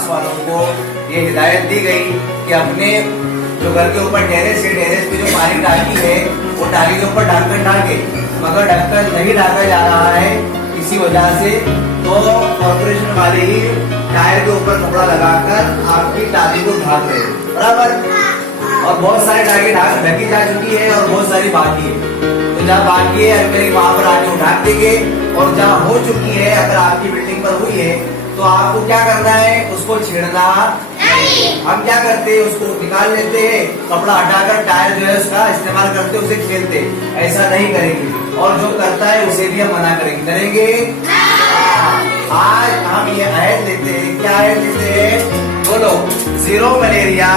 विभाग वालों को ये हिदायत दी गई कि अपने जो घर के ऊपर टेरेस है, टेरेस पे जो पानी टाकी है वो टाकी के ऊपर ढक्कन ढाके, मगर ढक्कन नहीं ढाका जा रहा है इसी वजह से, तो कॉर्पोरेशन वाले ही टायर के ऊपर कपड़ा लगाकर आपकी टाकी को ढाक रहे हैं, बराबर। और बहुत सारी टाकी ढकी जा चुकी है और बहुत सारी बाकी है, तो जहाँ बाकी है अगर वहां पर आके ढाक देंगे, और जहाँ हो चुकी है अगर आपकी बिल्डिंग पर हुई है तो आपको क्या करना है, उसको छेड़ना नहीं। हम क्या करते हैं, उसको निकाल लेते हैं, कपड़ा हटाकर टायर जो है उसका इस्तेमाल करते, उसे खेलते, ऐसा नहीं करेंगे। और जो करता है उसे भी हम मना करेंगे। आज हम ये आयत लेते हैं, क्या आयत लेते हैं, बोलो, जीरो मलेरिया